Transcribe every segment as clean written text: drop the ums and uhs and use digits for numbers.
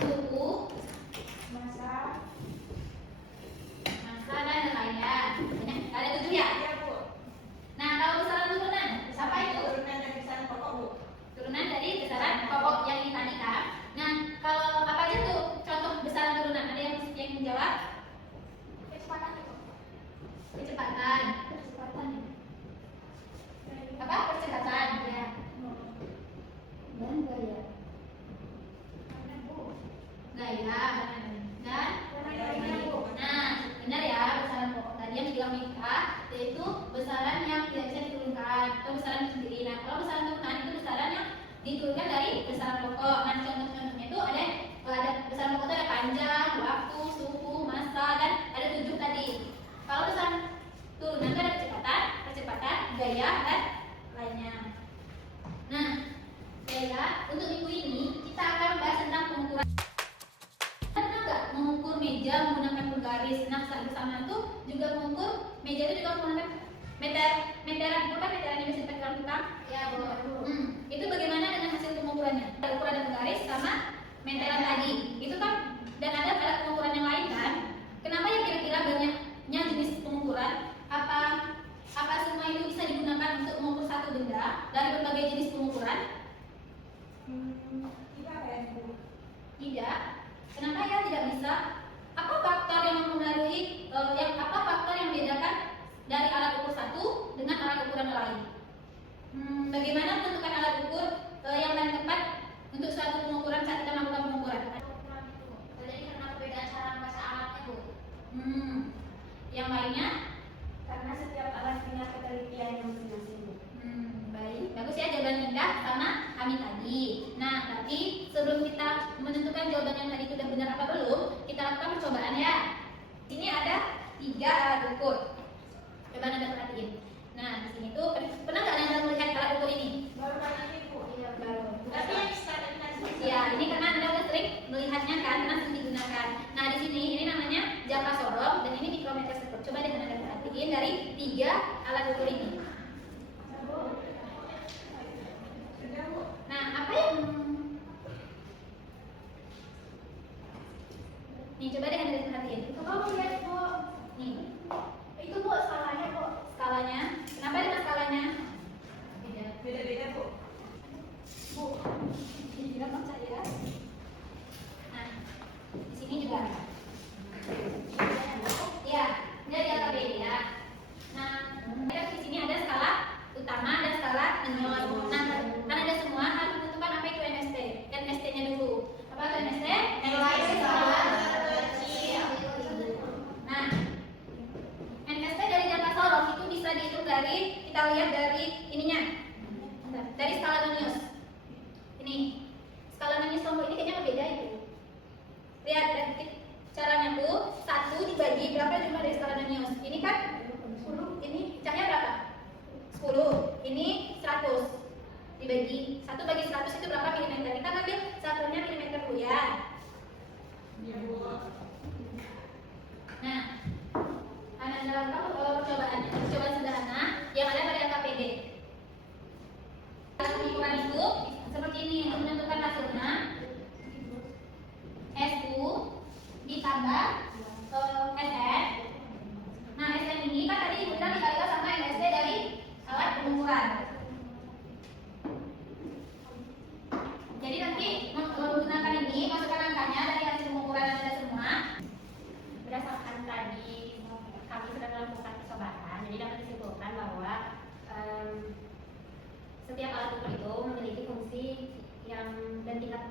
suhu, massa, dan nilainya. Banyak, ada 7 ya? Iya, Bu. Nah, kalau besaran turunan, apa itu? Turunan dari besaran pokok, Bu. Turunan dari besaran pokok yang ini tadi kan. Nah, kalau apa aja tuh contoh besaran turunan? Ada yang menjawab? Kecepatan itu. Kecepatan. Apa? Percepatan. Ya. Dan gaya. Gaya. Dan nah, benar ya, besaran pokok tadi yang dibilang Mika, yaitu besaran yang tidak bisa diturunkan atau besaran sendiri. Nah, kalau besaran turunan itu besaran yang diturunkan dari besaran pokok. Nah, contoh-contohnya itu ada besaran pokok itu ada panjang, waktu, suhu, massa, dan ada 7 tadi. Kalau besaran turunan itu ada percepatan, gaya, dan lainnya. Nah, gaya untuk minggu ini kita akan membahas tentang pengukuran. Pernah nggak mengukur meja menggunakan bergaris? Nah, saat bersama itu juga mengukur meja itu juga menggunakan meteran. Itu kan meteran yang bisa dipakai tukang? Ya, Bu. Itu bagaimana dengan hasil pengukurannya? Ada ukuran bergaris sama meteran tadi. Itu kan, dan ada alat pengukuran yang lain kan? Kenapa ya kira-kira banyaknya jenis pengukuran? Apa semua itu bisa digunakan untuk mengukur satu benda dari berbagai jenis pengukuran? Tidak ya, Bu. Tidak. Kenapa ya tidak bisa? Apa faktor yang mempengaruhi apa faktor yang membedakan dari alat ukur satu dengan alat ukuran lain? Bagaimana menentukan alat ukur yang paling tepat untuk suatu pengukuran saat kita melakukan pengukuran? Jadi karena perbedaan cara membaca alatnya, Bu. Yang lainnya? Karena setiap alat punya ketelitian yang masing-masing, Bu. Baik, bagus ya jawaban Indah sama kami tadi. Nah, tapi sebelum kita menentukan jawaban yang tadi sudah benar apa belum, kita lakukan percobaan ya. Sini ada 3 alat ukur. Coba Anda perhatiin. Nah, di sini tuh pernah nggak Anda melihat alat ukur ini? Baru kali ini, Bu. Iya, baru. Tapi yang standar Ya, ini karena Anda udah sering melihatnya kan, karena sering digunakan. Nah, di sini ini namanya jangka sorong dan ini mikrometer sektor. Coba deh Anda perhatiin dari 3 alat ukur ini. Nah, apa yang nih coba deh Anda perhatiin. Oh, lihat, Bu. Nih, Itu, Bu, skalanya, Bu. skalanya. Kenapa dengan skalanya? Beda-beda, Bu. Bu, tidak percaya. Nah, di sini juga ada. Ya, ini ada beda. Nah, di sini ada skala utama, ada skala menor. Nah, kan ada semua harus menentukan apa itu NST. NST-nya dulu. Apa itu NST? Nilai skala terkecil. Nah, NST dari jangka sorong itu bisa dihitung dari, kita lihat dari ininya. Dari skala Nonius. Ini skala Nonius kelompok ini kayaknya berbeda itu. Lihat caranya tuh 1 dibagi berapa jumlah dari skala Nonius. Ini kan 10, ini pecahnya berapa? 10. Ini 100. Dibagi 1 bagi 100 itu berapa milimeter? Kita ambil satunya milimeter dulu ya. Iya, Bu. Nah, Anda lakukan percobaannya. Percobaan sederhana yang ada pada KPD. Pengukuran itu seperti ini. Untuk menentukan hasilnya, SU ditambah SN. Nah, SN ini kan tadi kita dikalikan sama MSD dari alat pengukuran. Jadi nanti menggunakan ini, masukkan angkanya dari hasil pengukuran yang ada semua. Berdasarkan tadi kami sudah melakukan percobaan, jadi dapat disimpulkan bahwa setiap alat ukur itu memiliki fungsi yang dan tingkat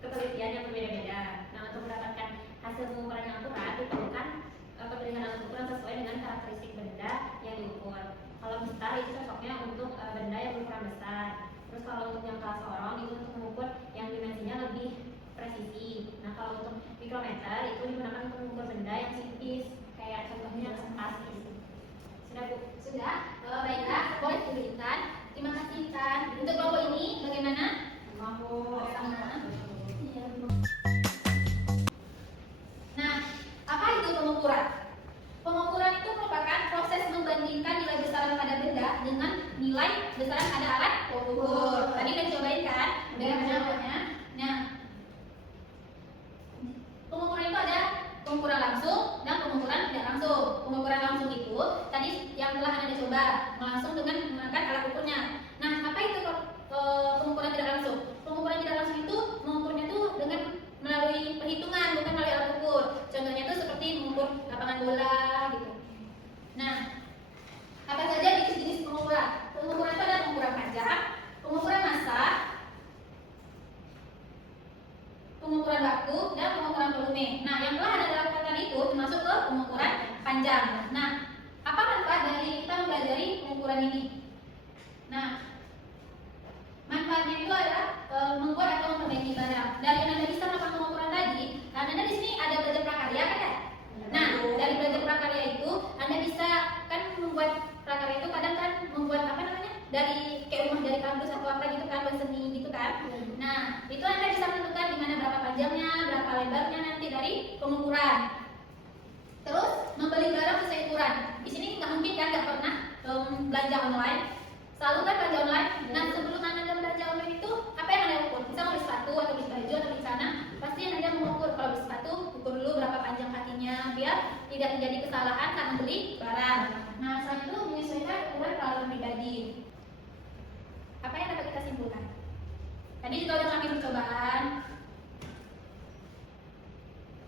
ketelitian yang berbeda-beda. Nah, untuk mendapatkan hasil pengukuran yang akurat diperlukan pemilihan alat ukuran sesuai dengan karakteristik benda yang diukur. Kalau besar itu cocoknya untuk benda yang berukuran besar. Terus kalau untuk yang kelas sorong itu untuk mengukur yang dimensinya lebih presisi. Nah, kalau untuk mikrometer itu digunakan untuk mengukur benda yang tipis, kayak contohnya kertas gitu. Sudah, Bu? Sudah? Baiklah, boleh diberikan. Terima kasih Intan. Untuk kelompok ini bagaimana? Mampu. Sama. Nah, apa itu pengukuran? Pengukuran itu merupakan proses membandingkan nilai besaran pada benda dengan nilai besaran pada alat ukur. Tadi udah cobain kan? Udah namanya. Nah, pengukuran langsung dan pengukuran tidak langsung. Pengukuran langsung itu tadi yang telah Anda coba langsung dengan menggunakan alat ukurnya. Nah, apa itu pengukuran tidak langsung? Pengukuran tidak langsung itu mengukurnya itu dengan melalui perhitungan, bukan melalui alat ukur. Contohnya itu seperti mengukur lapangan bola gitu. Nah, apa saja jenis-jenis pengukuran? Pengukuran itu ada pengukuran panjang, pengukuran massa, pengukuran waktu, dan pengukuran volume. Nah, yang telah Anda lakukan tadi itu termasuk ke pengukuran panjang. Nah, apa manfaat dari kita mempelajari pengukuran ini? Nah, manfaatnya itu adalah membuat atau memperbaiki barang. Dari yang Anda bisa melakukan pengukuran tadi, dan Anda di sini ada belajar prakarya kan ya? Nah, dari belajar prakarya itu Anda bisa kan membuat prakarya itu kadang kan membuat apa namanya? Dari kayak rumah dari kampus atau apa gitu kan, seni gitu kan. Nah, itu Anda bisa menentukan di mana berapa panjangnya, berapa lebarnya nanti dari pengukuran. Terus membeli barang sesuai ukuran. Di sini nggak mungkin kan nggak pernah belanja online. Selalu kan belanja online. Nah, sebelum Anda belanja online itu apa yang Anda ukur? Bisa beli sepatu atau beli baju atau beli celana, pasti Anda mengukur. Kalau beli sepatu, ukur dulu berapa panjang kakinya biar tidak terjadi kesalahan karena beli barang. Nah, selain itu menyesuaikan ukuran peralatan pribadi. Apa yang dapat kita simpulkan? Tadi juga udah melakukan percobaan.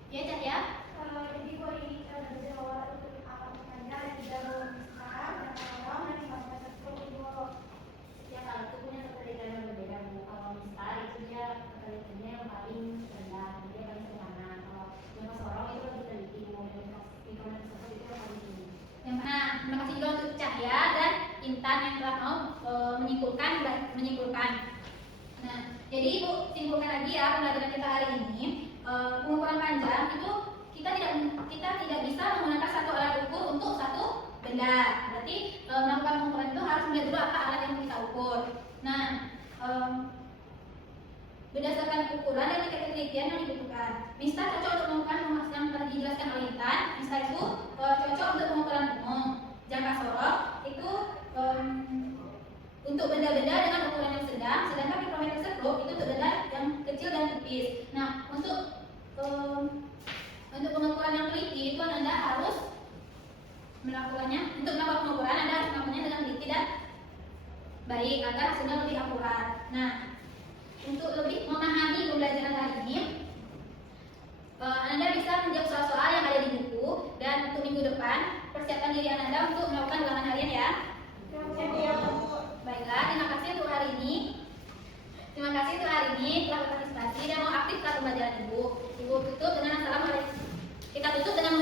Ya, Cak ya? Jadi kalau ini berjawab untuk apa saja yang tidak sekarang dan kalau nanti sampai tertutup. Ya kalau itu punya ketelitian yang berbeda Bu. Kalau misal itu dia ketelitiannya yang paling rendah, dia paling sederhana. Kalau yang sorong itu lebih teliti Bu. Dan informasi tersebut itu yang paling tinggi. Yang mana? Terima kasih juga untuk Cahya dan Intan yang telah mau menyimpulkan. Nah, jadi Ibu simpulkan lagi ya pembelajaran kita hari ini. Pengukuran panjang itu kita tidak bisa menggunakan satu alat ukur untuk satu benda. Berarti melakukan pengukuran itu harus melihat dulu apa alat yang kita ukur. Nah, berdasarkan ukuran dan tingkat ketelitian yang dibutuhkan. Misal cocok untuk mengukur yang telah dijelaskan oleh Intan. Misal itu cocok untuk pengukuran umum. Jangka sorong itu untuk benda-benda dengan ukuran yang sedang, sedangkan mikrometer sekrup itu untuk benda yang kecil dan tipis. Nah, untuk pengukuran yang teliti itu Anda harus melakukannya. Untuk melakukan pengukuran Anda harus melakukannya dengan teliti dan baik agar hasilnya lebih akurat. Nah, untuk lebih memahami pembelajaran hari ini, Anda bisa menjawab soal-soal yang ada di buku dan untuk minggu depan persiapkan diri Anda untuk melakukan ulangan harian ya. Baiklah, terima kasih untuk hari ini. Terima kasih untuk hari ini telah berpartisipasi dan mau aktif dalam pembelajaran Ibu. Ibu tutup dengan assalamualaikum. Kita tutup dengan